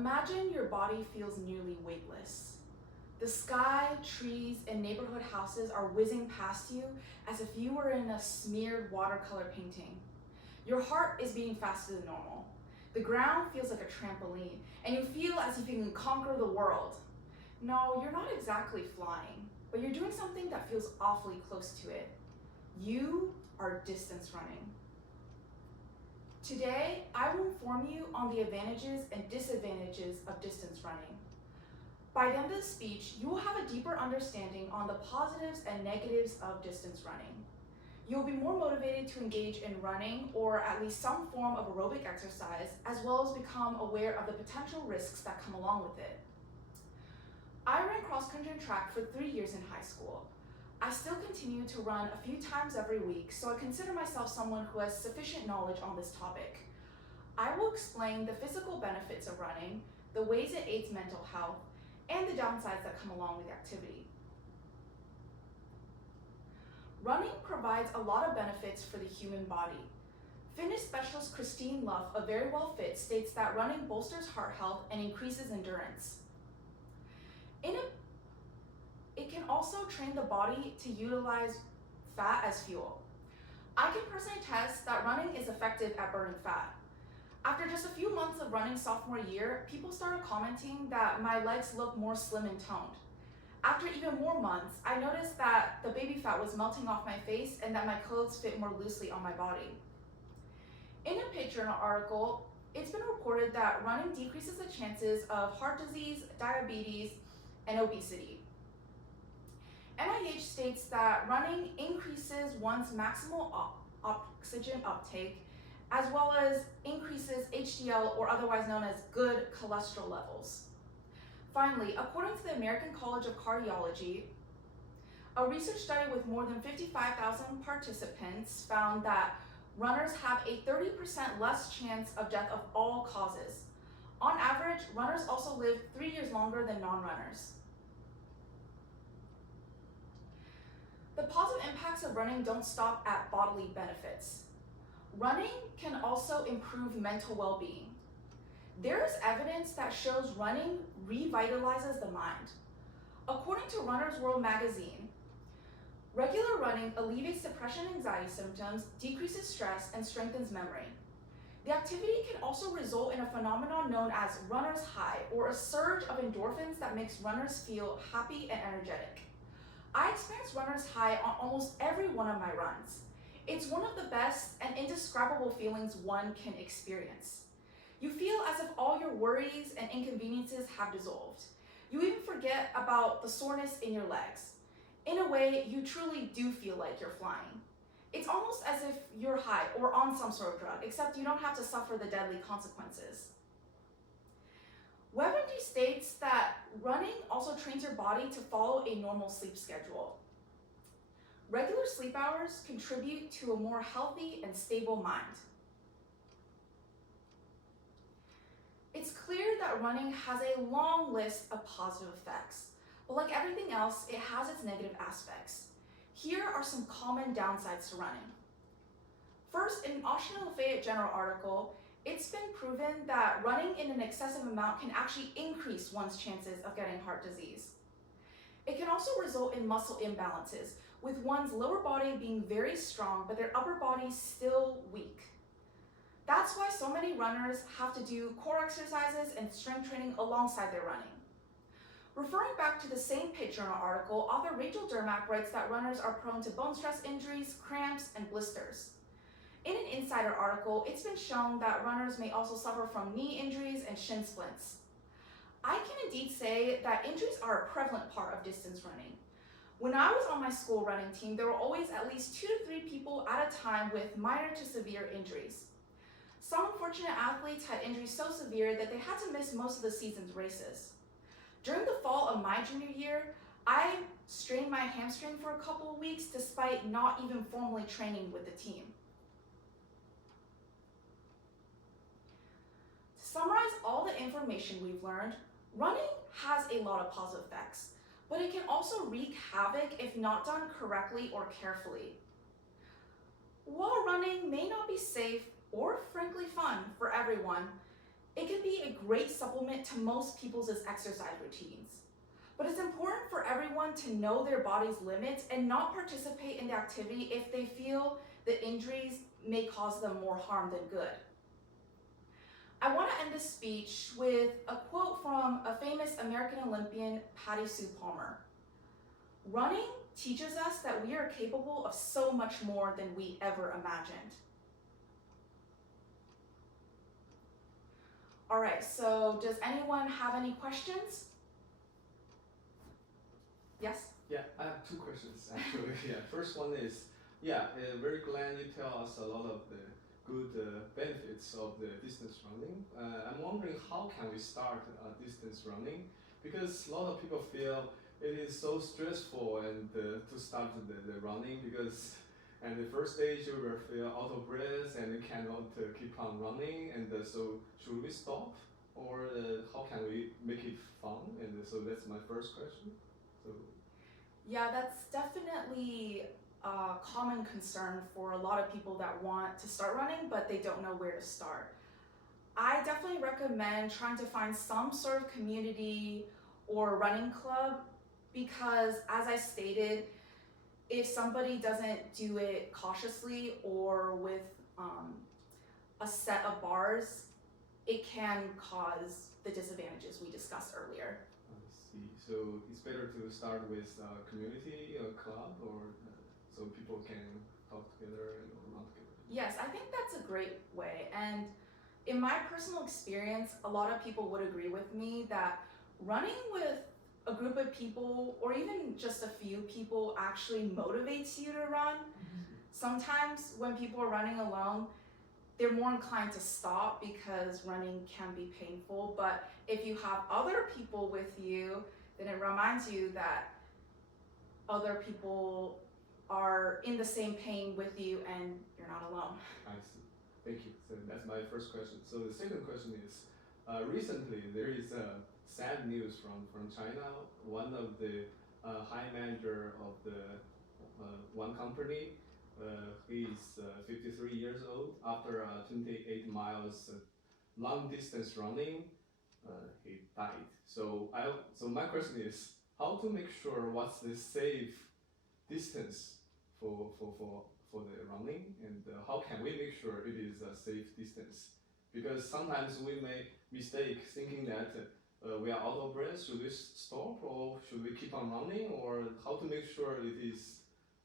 Imagine your body feels nearly weightless. The sky, trees, and neighborhood houses are whizzing past you as if you were in a smeared watercolor painting. Your heart is beating faster than normal. The ground feels like a trampoline, and you feel as if you can conquer the world. No, you're not exactly flying, but you're doing something that feels awfully close to it. You are distance running. Today, I will inform you on the advantages and disadvantages of distance running. By the end of the speech, you will have a deeper understanding on the positives and negatives of distance running. You will be more motivated to engage in running or at least some form of aerobic exercise, as well as become aware of the potential risks that come along with it. I ran cross-country and track for 3 years in high school. I still continue to run a few times every week, so I consider myself someone who has sufficient knowledge on this topic. I will explain the physical benefits of running, the ways it aids mental health, and the downsides that come along with the activity. Running provides a lot of benefits for the human body. Fitness specialist Christine Luff of Very Well Fit states that running bolsters heart health and increases endurance. It can also train the body to utilize fat as fuel. I can personally attest that running is effective at burning fat. After just a few months of running sophomore year, people started commenting that my legs look more slim and toned. After even more months, I noticed that the baby fat was melting off my face and that my clothes fit more loosely on my body. In a Pit Journal article, it's been reported that running decreases the chances of heart disease, diabetes, and obesity. NIH states that running increases one's maximal oxygen uptake, as well as increases HDL, or otherwise known as good cholesterol levels. Finally, according to the American College of Cardiology, a research study with more than 55,000 participants found that runners have a 30% less chance of death of all causes. On average, runners also live 3 years longer than non-runners. The positive impacts of running don't stop at bodily benefits. Running can also improve mental well-being. There is evidence that shows running revitalizes the mind. According to Runner's World magazine, regular running alleviates depression and anxiety symptoms, decreases stress, and strengthens memory. The activity can also result in a phenomenon known as runner's high, or a surge of endorphins that makes runners feel happy and energetic. I experience runner's high on almost every one of my runs. It's one of the best and indescribable feelings one can experience. You feel as if all your worries and inconveniences have dissolved. You even forget about the soreness in your legs. In a way, you truly do feel like you're flying. It's almost as if you're high or on some sort of drug, except you don't have to suffer the deadly consequences. WebMD states that running also trains your body to follow a normal sleep schedule. Regular sleep hours contribute to a more healthy and stable mind. It's clear that running has a long list of positive effects, but like everything else, it has its negative aspects. Here are some common downsides to running. First, in an Austin Lafayette General article, it's been proven that running in an excessive amount can actually increase one's chances of getting heart disease. It can also result in muscle imbalances, with one's lower body being very strong, but their upper body still weak. That's why so many runners have to do core exercises and strength training alongside their running. Referring back to the same Pit Journal article, author Rachel Dermack writes that runners are prone to bone stress injuries, cramps, and blisters. In an Insider article, it's been shown that runners may also suffer from knee injuries and shin splints. I can indeed say that injuries are a prevalent part of distance running. When I was on my school running team, there were always at least 2 to 3 people at a time with minor to severe injuries. Some unfortunate athletes had injuries so severe that they had to miss most of the season's races. During the fall of my junior year, I strained my hamstring for a couple of weeks despite not even formally training with the team. To summarize all the information we've learned, running has a lot of positive effects, but it can also wreak havoc if not done correctly or carefully. While running may not be safe or frankly fun for everyone, It can be a great supplement to most people's exercise routines. But it's important for everyone to know their body's limits and not participate in the activity if they feel the injuries may cause them more harm than good. I want to end this speech with a quote from a famous American Olympian, Patty Sue Palmer. Running teaches us that we are capable of so much more than we ever imagined. All right, so does anyone have any questions? Yes? Yeah, I have two questions actually. Yeah, first one is, very glad you tell us a lot of the good benefits of the distance running. I'm wondering how can we start distance running, because a lot of people feel it is so stressful and to start the running, because and the first stage you will feel out of breath and you cannot keep on running, and so should we stop, or how can we make it fun? And so that's my first question. So. Yeah, that's definitely a common concern for a lot of people that want to start running, but they don't know where to start. I definitely recommend trying to find some sort of community or running club, because as I stated, if somebody doesn't do it cautiously or with a set of bars, it can cause the disadvantages we discussed earlier. I see. So it's better to start with a community, a club, or so people can talk together and run together. Yes, I think that's a great way. And in my personal experience, a lot of people would agree with me that running with a group of people or even just a few people actually motivates you to run. Sometimes when people are running alone, they're more inclined to stop because running can be painful. But if you have other people with you, then it reminds you that other people are in the same pain with you and you're not alone. I see. Thank you. So that's my first question. So the second question is, recently there is sad news from China. One of the high manager of the one company, he is 53 years old. After 28 miles long distance running, he died. So my question is, how to make sure what's the safe distance for the running, and how can we make sure it is a safe distance? Because sometimes we may mistake thinking that we are out of breath, should we stop or should we keep on running, or how to make sure it is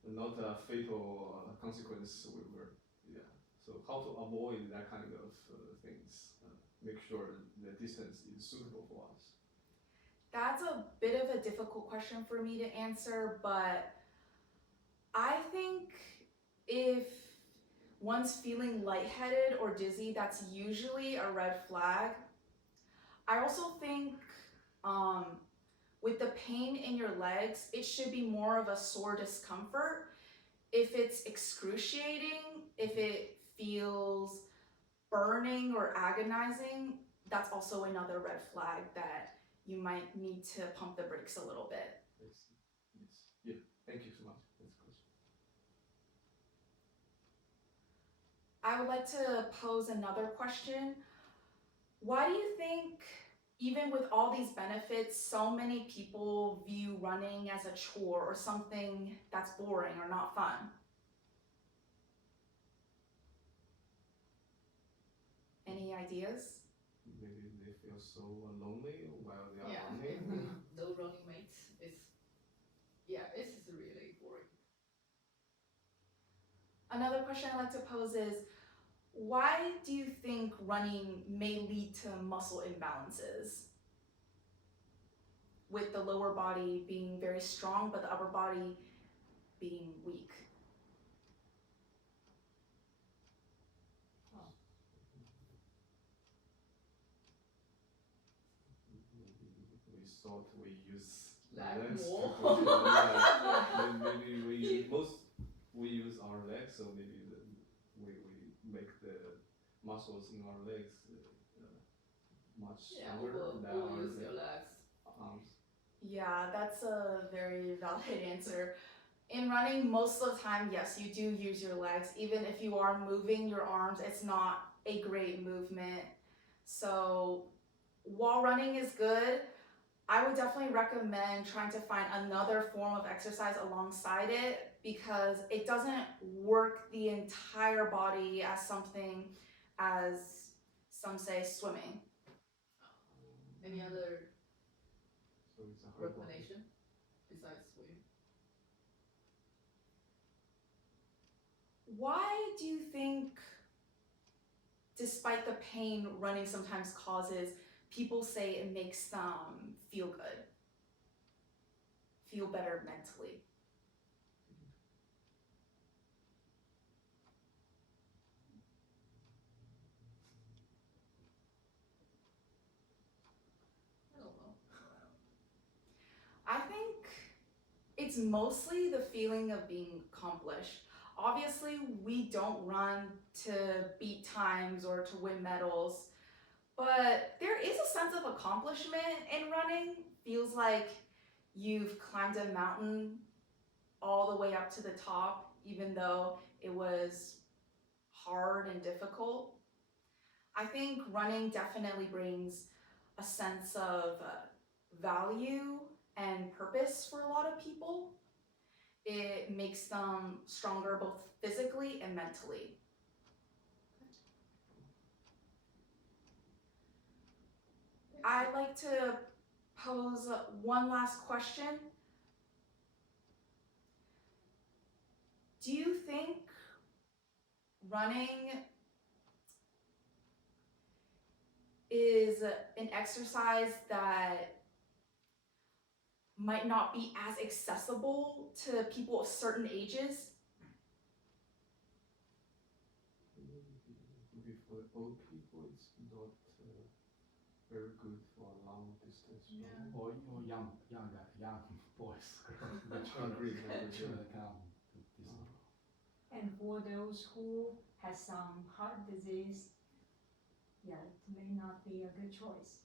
not a fatal consequence. So how to avoid that kind of things, make sure the distance is suitable for us. That's a bit of a difficult question for me to answer, but I think if one's feeling lightheaded or dizzy, that's usually a red flag. I also think with the pain in your legs, it should be more of a sore discomfort. If it's excruciating, if it feels burning or agonizing, that's also another red flag that you might need to pump the brakes a little bit. Yes. Yeah. Thank you so much. That's good. I would like to pose another question. Why do you think, even with all these benefits, so many people view running as a chore or something that's boring or not fun? Any ideas? Maybe they feel so lonely while they are Yeah, running. no running mates is, it's really boring. Another question I like to pose is, why do you think running may lead to muscle imbalances? With the lower body being very strong, but the upper body being weak. We thought we use Like legs more. to control. Yeah. Maybe we use our legs, so maybe we make the muscles in our legs much stronger than our overuse your legs. arms. Yeah, that's a very valid answer. In running, most of the time, yes, you do use your legs. Even if you are moving your arms, it's not a great movement. So while running is good, I would definitely recommend trying to find another form of exercise alongside it because it doesn't work the entire body as something as some say swimming. Any other So it's a hard one. recommendation besides swim? Why do you think, despite the pain running sometimes causes, people say it makes them feel good, feel better mentally? I don't know. I think it's mostly the feeling of being accomplished. Obviously, we don't run to beat times or to win medals, but there is a sense of accomplishment in running. Feels like you've climbed a mountain all the way up to the top, even though it was hard and difficult. I think running definitely brings a sense of value and purpose for a lot of people. It makes them stronger both physically and mentally. I'd like to pose one last question. Do you think running is an exercise that might not be as accessible to people of certain ages? Maybe for old people, it's not very good for a long distance Yeah. run. Or young boys, girls, the Agree, agree. children can do this. And for those who has some heart disease, yeah, it may not be a good choice.